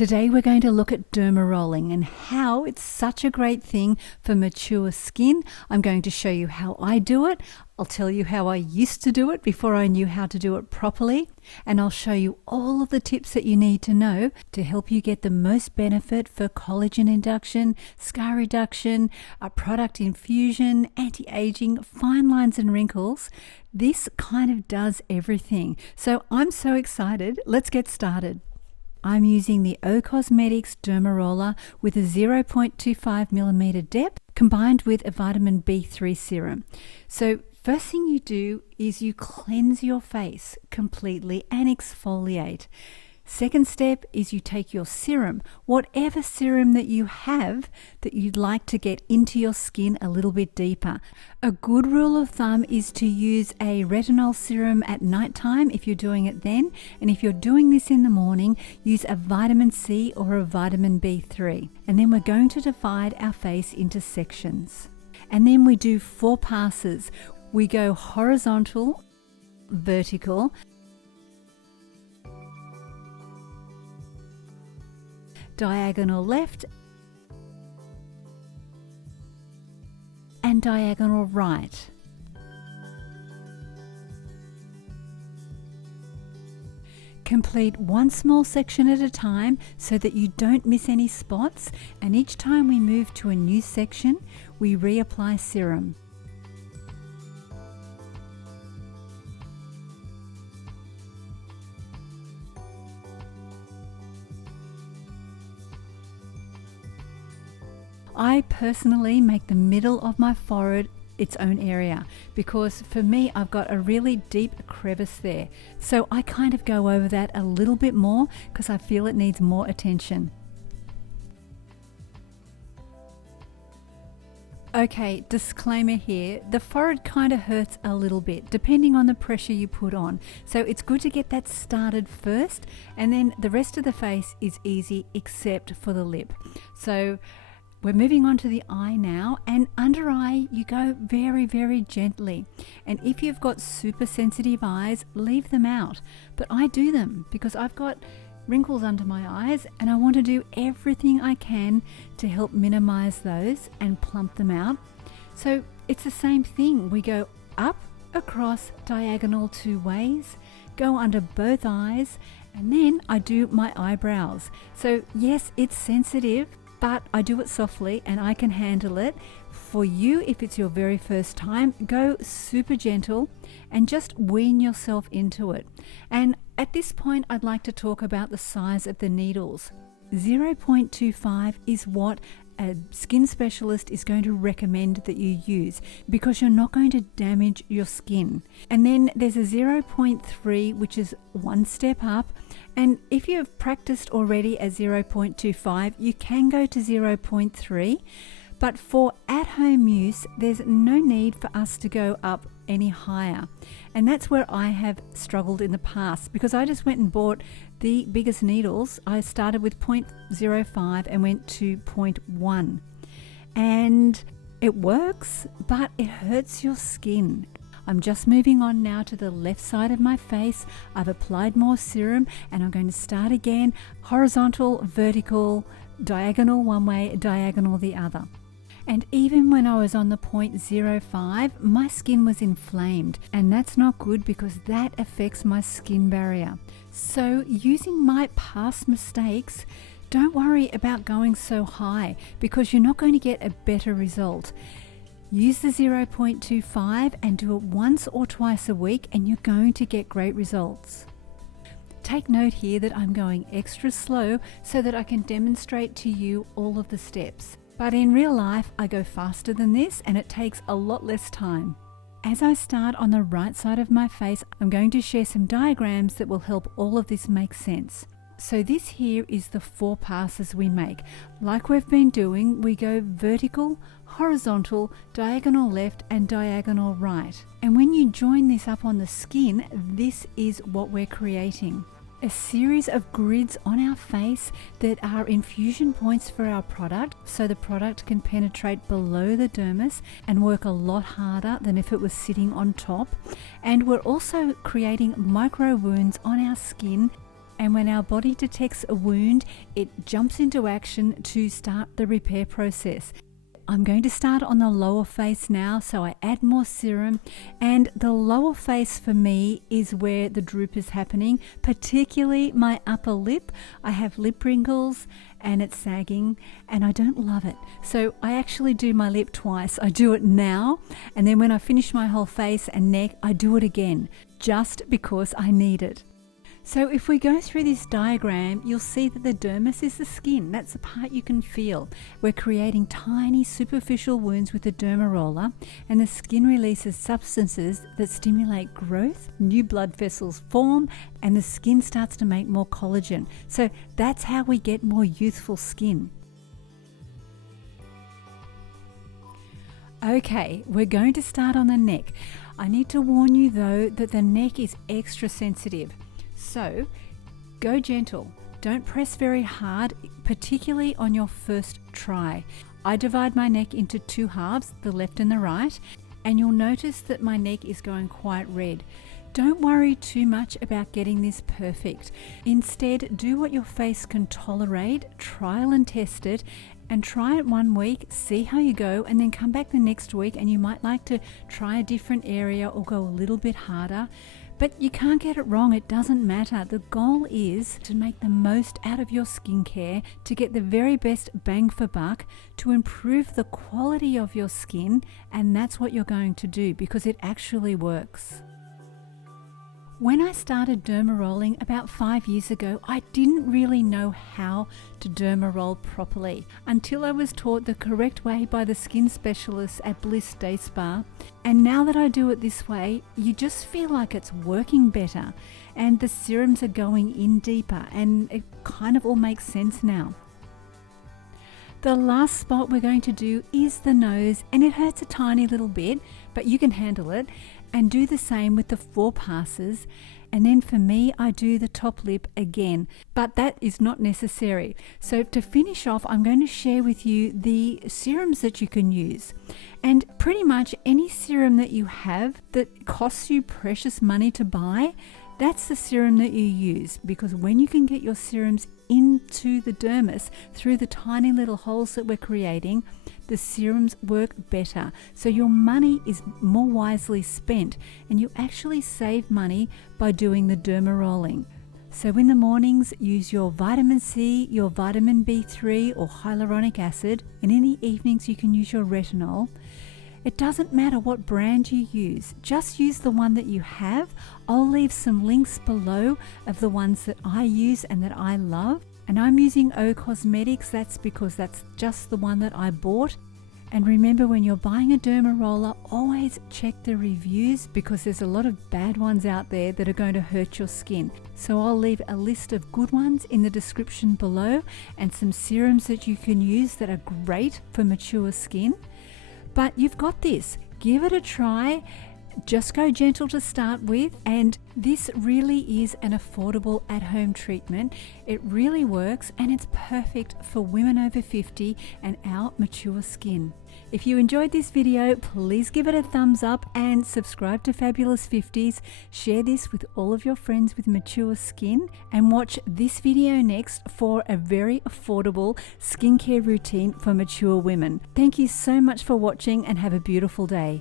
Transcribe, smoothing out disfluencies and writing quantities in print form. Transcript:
Today we're going to look at derma rolling and how it's such a great thing for mature skin. I'm going to show you how I do it. I'll tell you how I used to do it before I knew how to do it properly. And I'll show you all of the tips that you need to know to help you get the most benefit for collagen induction, scar reduction, product infusion, anti-aging, fine lines and wrinkles. This kind of does everything. So I'm so excited. Let's get started. I'm using the O Cosmetics Derma Roller with a 0.25mm depth combined with a vitamin B3 serum. So first thing you do is you cleanse your face completely and exfoliate. Second step is you take your serum, whatever serum that you have that you'd like to get into your skin a little bit deeper. A good rule of thumb is to use a retinol serum at nighttime if you're doing it then, and if you're doing this in the morning, use a vitamin C or a vitamin B3. And then we're going to divide our face into sections. And then we do 4 passes. We go horizontal, vertical, diagonal left and diagonal right. Complete one small section at a time so that you don't miss any spots, and each time we move to a new section, we reapply serum. I personally make the middle of my forehead its own area because for me I've got a really deep crevice there. So I kind of go over that a little bit more because I feel it needs more attention. Okay, disclaimer here, the forehead kind of hurts a little bit depending on the pressure you put on. So it's good to get that started first, and then the rest of the face is easy except for the lip. So we're moving on to the eye now, and under eye you go very, very gently. And if you've got super sensitive eyes, leave them out. But I do them because I've got wrinkles under my eyes and I want to do everything I can to help minimize those and plump them out. So it's the same thing. We go up, across, diagonal 2 ways, go under both eyes, and then I do my eyebrows. So yes, it's sensitive, but I do it softly and I can handle it. For you, if it's your very first time, go super gentle and just wean yourself into it. And at this point, I'd like to talk about the size of the needles. 0.25 is what a skin specialist is going to recommend that you use because you're not going to damage your skin. And then there's a 0.3, which is 1 step up. And if you've practiced already at 0.25, you can go to 0.3. But for at-home use, there's no need for us to go up any higher. And that's where I have struggled in the past because I just went and bought the biggest needles. I started with 0.05 and went to 0.1. And it works, but it hurts your skin. I'm just moving on now to the left side of my face. I've applied more serum and I'm going to start again. Horizontal, vertical, diagonal one way, diagonal the other. And even when I was on the 0.05, my skin was inflamed, and that's not good because that affects my skin barrier. So using my past mistakes, don't worry about going so high because you're not going to get a better result. Use the 0.25 and do it once or twice a week and you're going to get great results. Take note here that I'm going extra slow so that I can demonstrate to you all of the steps. But in real life, I go faster than this and it takes a lot less time. As I start on the right side of my face, I'm going to share some diagrams that will help all of this make sense. So this here is the 4 passes we make. Like we've been doing, we go vertical, horizontal, diagonal left and diagonal right. And when you join this up on the skin, this is what we're creating. A series of grids on our face that are infusion points for our product, so the product can penetrate below the dermis and work a lot harder than if it was sitting on top. And we're also creating micro wounds on our skin and when our body detects a wound, it jumps into action to start the repair process. I'm going to start on the lower face now, so I add more serum, and the lower face for me is where the droop is happening, particularly my upper lip. I have lip wrinkles and it's sagging and I don't love it. So I actually do my lip twice. I do it now, and then when I finish my whole face and neck, I do it again, just because I need it. So if we go through this diagram, you'll see that the dermis is the skin. That's the part you can feel. We're creating tiny superficial wounds with the derma roller, and the skin releases substances that stimulate growth, new blood vessels form, and the skin starts to make more collagen. So that's how we get more youthful skin. Okay, we're going to start on the neck. I need to warn you though that the neck is extra sensitive. So go gentle, don't press very hard, particularly on your first try. I divide my neck into two halves, the left and the right, and you'll notice that my neck is going quite red. Don't worry too much about getting this perfect. Instead, do what your face can tolerate, trial and test it, and try it 1 week, see how you go, and then come back the next week and you might like to try a different area or go a little bit harder. But you can't get it wrong, it doesn't matter. The goal is to make the most out of your skincare, to get the very best bang for buck, to improve the quality of your skin, and that's what you're going to do because it actually works. When I started derma rolling about 5 years ago, I didn't really know how to derma roll properly until I was taught the correct way by the skin specialists at Bliss Day Spa. And now that I do it this way, you just feel like it's working better and the serums are going in deeper, and it kind of all makes sense now. The last spot we're going to do is the nose, and it hurts a tiny little bit, but you can handle it. And do the same with the 4 passes. And then for me, I do the top lip again, but that is not necessary. So to finish off, I'm going to share with you the serums that you can use. And pretty much any serum that you have that costs you precious money to buy, that's the serum that you use, because when you can get your serums into the dermis through the tiny little holes that we're creating, the serums work better. So your money is more wisely spent, and you actually save money by doing the derma rolling. So in the mornings, use your vitamin C, your vitamin B3 or hyaluronic acid, and in the evenings you can use your retinol. It doesn't matter what brand you use, just use the one that you have. I'll leave some links below of the ones that I use and that I love. And I'm using O Cosmetics, that's because that's just the one that I bought. And remember, when you're buying a derma roller, always check the reviews, because there's a lot of bad ones out there that are going to hurt your skin. So I'll leave a list of good ones in the description below, and some serums that you can use that are great for mature skin. But you've got this, give it a try. Just go gentle to start with, and this really is an affordable at-home treatment. It really works, and it's perfect for women over 50 and our mature skin. If you enjoyed this video, please give it a thumbs up and subscribe to Fabulous 50s. Share this with all of your friends with mature skin, and watch this video next for a very affordable skincare routine for mature women. Thank you so much for watching, and have a beautiful day.